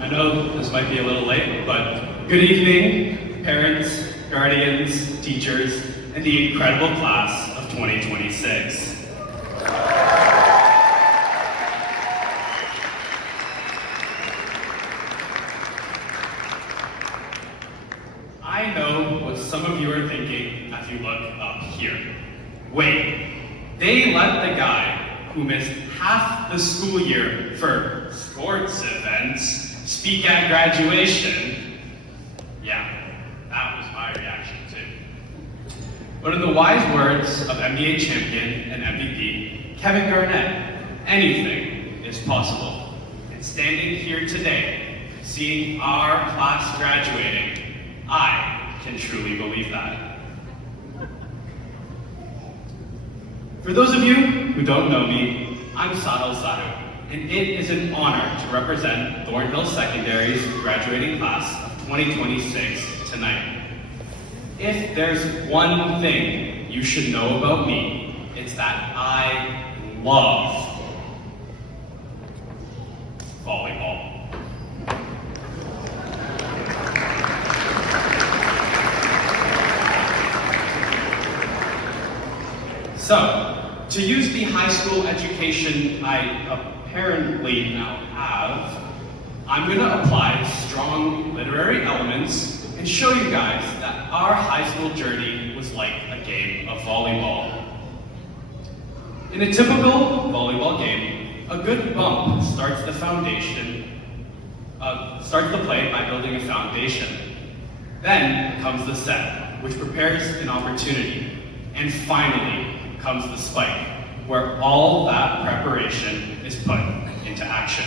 I know this might be a little late, but good evening, parents, guardians, teachers, and the incredible class of 2026. I know what some of you are thinking as you look up here. Wait, they let the guy who missed half the school year for sports events speak at graduation? Yeah, that was my reaction too. But in the wise words of NBA champion and MVP Kevin Garnett, anything is possible. And standing here today, seeing our class graduating, I can truly believe that. For those of you who don't know me, I'm Sahil Sadhu, and it is an honor to represent Thornhill Secondary's graduating class of 2026 tonight. If there's one thing you should know about me, it's that I love volleyball. So, to use the high school education I apparently now have, I'm going to apply strong literary elements and show you guys that our high school journey was like a game of volleyball. In a typical volleyball game, a good bump starts the play by building a foundation. Then comes the set, which prepares an opportunity. And finally comes the spike, where all that preparation is put into action.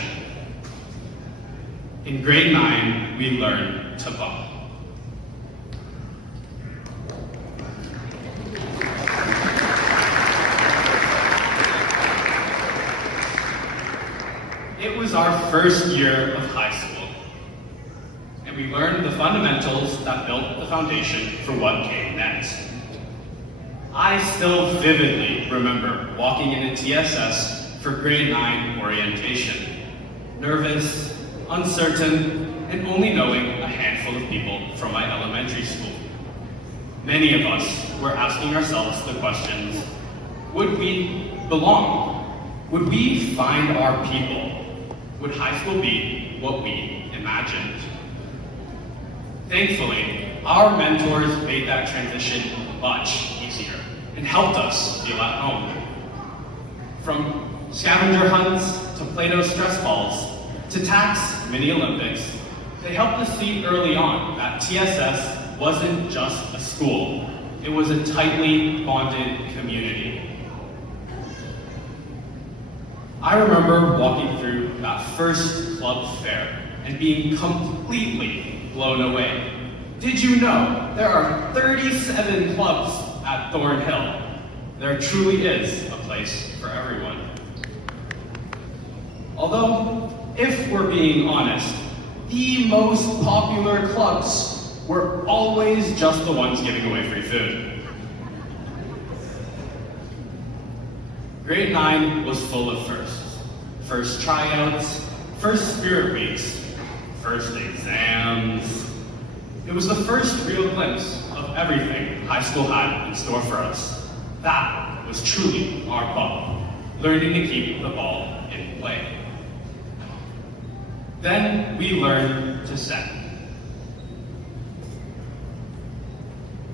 In grade 9, we learn to bump. It was our first year of high school, and we learned the fundamentals that built the foundation for what came next. I still vividly remember walking into TSS for grade 9 orientation, nervous, uncertain, and only knowing a handful of people from my elementary school. Many of us were asking ourselves the questions, would we belong? Would we find our people? Would high school be what we imagined? Thankfully, our mentors made that transition much easier and helped us feel at home. From scavenger hunts to Play-Doh stress balls to tax mini Olympics, they helped us see early on that TSS wasn't just a school, it was a tightly bonded community. I remember walking through that first club fair and being completely blown away. Did you know there are 37 clubs at Thornhill? There truly is a place for everyone. Although, if we're being honest, the most popular clubs were always just the ones giving away free food. Grade 9 was full of firsts. First tryouts, first spirit weeks, first exams. It was the first real glimpse of everything high school had in store for us. That was truly our bubble, learning to keep the ball in play. Then we learned to set.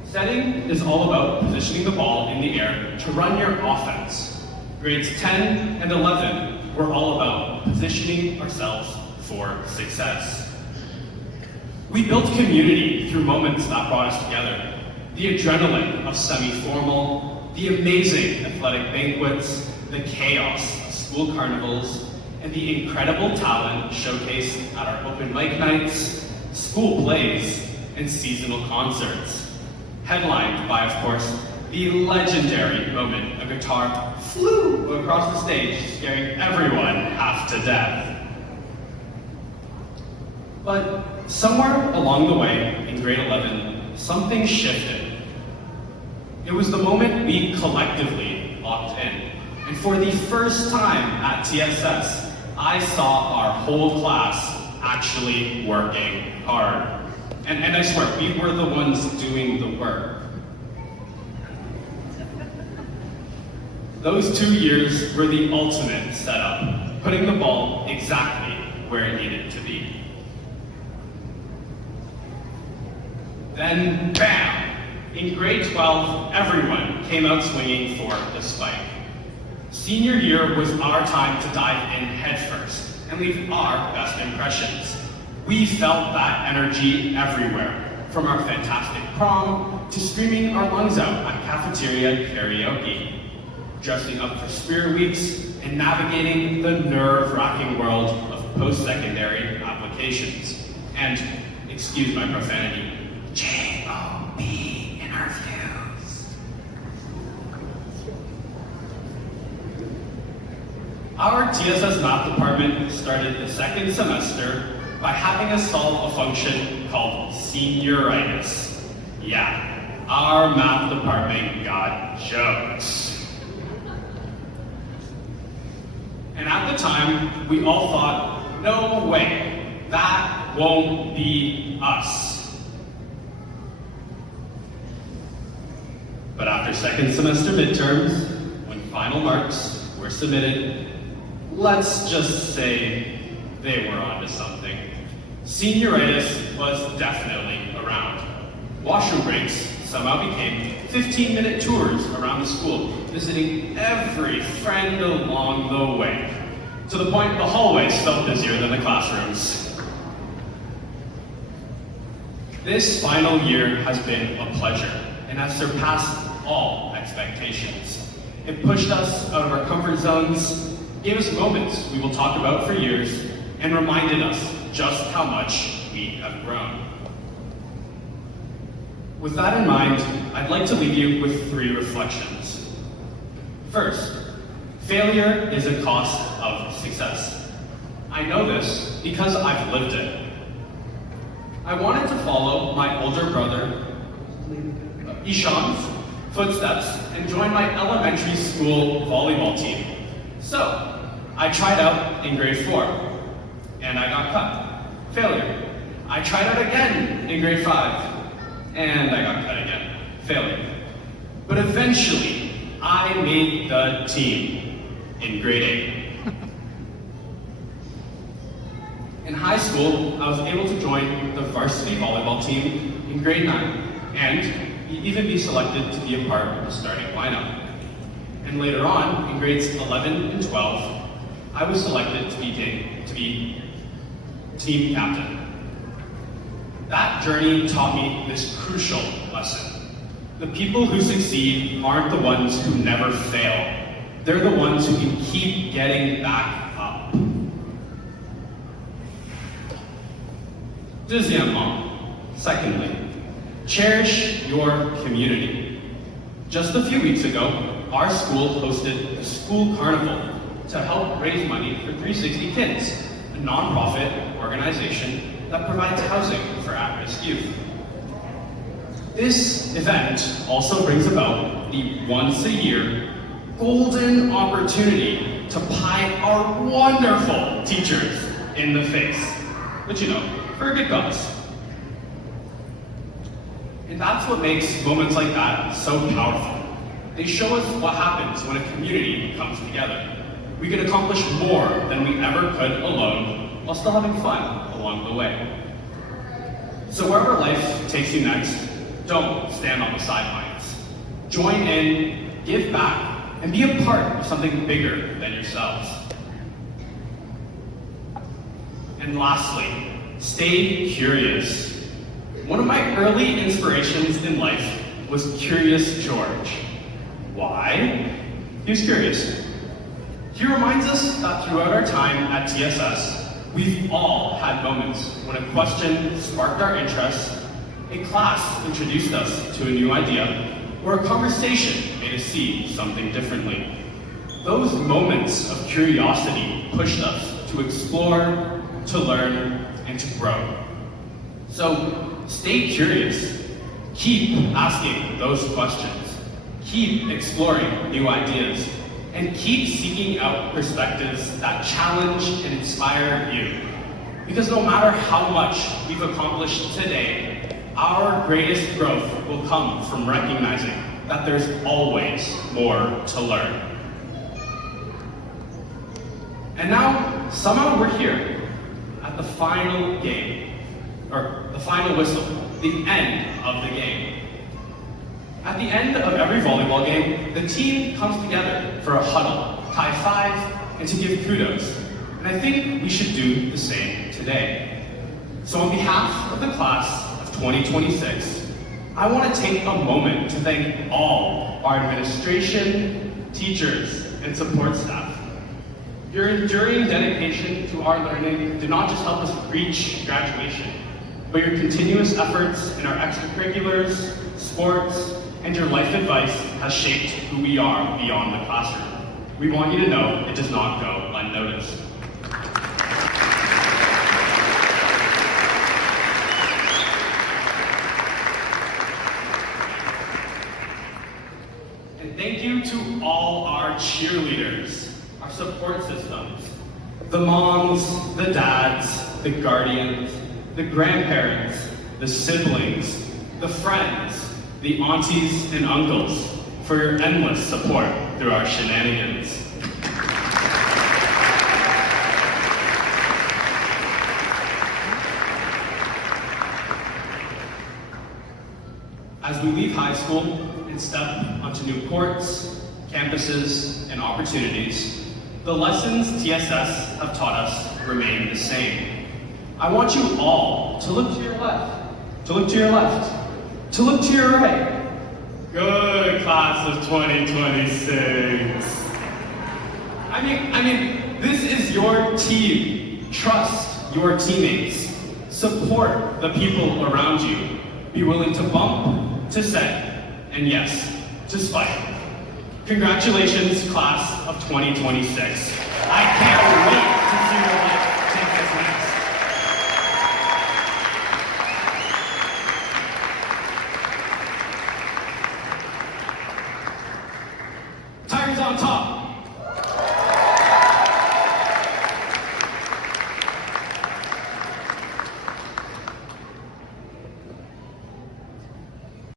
Setting is all about positioning the ball in the air to run your offense. Grades 10 and 11 were all about positioning ourselves for success. We built community through moments that brought us together. The adrenaline of semi-formal, the amazing athletic banquets, the chaos of school carnivals, and the incredible talent showcased at our open mic nights, school plays, and seasonal concerts. Headlined by, of course, the legendary moment a guitar flew across the stage, scaring everyone half to death. But somewhere along the way, in grade 11, something shifted. It was the moment we collectively locked in. And for the first time at TSS, I saw our whole class actually working hard. And I swear, we were the ones doing the work. Those 2 years were the ultimate setup, putting the ball exactly where it needed to be. Then, bam! In grade 12, everyone came out swinging for the spike. Senior year was our time to dive in headfirst and leave our best impressions. We felt that energy everywhere, from our fantastic prom to screaming our lungs out at cafeteria karaoke, dressing up for Spirit Weeks, and navigating the nerve-wracking world of post-secondary applications. And, excuse my profanity, J-O-B interviews. Our TSS math department started the second semester by having us solve a function called senioritis. Yeah, our math department got jokes. And at the time, we all thought, no way, that won't be us. But after second semester midterms, when final marks were submitted, let's just say they were onto something. Senioritis was definitely around. Washroom breaks somehow became 15-minute tours around the school, visiting every friend along the way, to the point the hallways felt busier than the classrooms. This final year has been a pleasure and has surpassed all expectations. It pushed us out of our comfort zones, gave us moments we will talk about for years, and reminded us just how much we have grown. With that in mind, I'd like to leave you with 3 reflections. First, failure is a cost of success. I know this because I've lived it. I wanted to follow my older brother, Ishan's footsteps and join my elementary school volleyball team. So, I tried out in grade 4, and I got cut. Failure. I tried out again in grade 5, and I got cut again. Failure. But eventually, I made the team in grade 8. In high school, I was able to join the varsity volleyball team in grade 9, and even be selected to be a part of the starting lineup. And later on, in grades 11 and 12, I was selected to be team captain. That journey taught me this crucial lesson. The people who succeed aren't the ones who never fail. They're the ones who can keep getting back up. Deuxièmement, secondly, cherish your community. Just a few weeks ago, our school hosted the School Carnival to help raise money for 360 Kids, a non-profit organization that provides housing for at-risk youth. This event also brings about the once-a-year golden opportunity to pie our wonderful teachers in the face. But you know, for a good cause. And that's what makes moments like that so powerful. They show us what happens when a community comes together. We can accomplish more than we ever could alone while still having fun along the way. So wherever life takes you next, don't stand on the sidelines. Join in, give back, and be a part of something bigger than yourselves. And lastly, stay curious. One of my early inspirations in life was Curious George. Why? He was curious. He reminds us that throughout our time at TSS, we've all had moments when a question sparked our interest, a class introduced us to a new idea, or a conversation made us see something differently. Those moments of curiosity pushed us to explore, to learn, and to grow. So, stay curious. Keep asking those questions. Keep exploring new ideas. And keep seeking out perspectives that challenge and inspire you. Because no matter how much we've accomplished today, our greatest growth will come from recognizing that there's always more to learn. And now, somehow we're here at the final game, or the final whistle, the end of the game. At the end of every volleyball game, the team comes together for a huddle, high five, and to give kudos. And I think we should do the same today. So on behalf of the class of 2026, I want to take a moment to thank all our administration, teachers, and support staff. Your enduring dedication to our learning did not just help us reach graduation, but your continuous efforts in our extracurriculars, sports, and your life advice has shaped who we are beyond the classroom. We want you to know it does not go unnoticed. And thank you to all our cheerleaders, our support systems, the moms, the dads, the guardians, the grandparents, the siblings, the friends, the aunties and uncles, for your endless support through our shenanigans. As we leave high school and step onto new courts, campuses, and opportunities, the lessons TSS have taught us remain the same. I want you all to look to your left, to look to your left, to look to your right. Good, class of 2026. I mean, this is your team. Trust your teammates. Support the people around you. Be willing to bump, to set, and yes, to spike. Congratulations, class of 2026. I can't wait to see your life take us next. Tigers on top.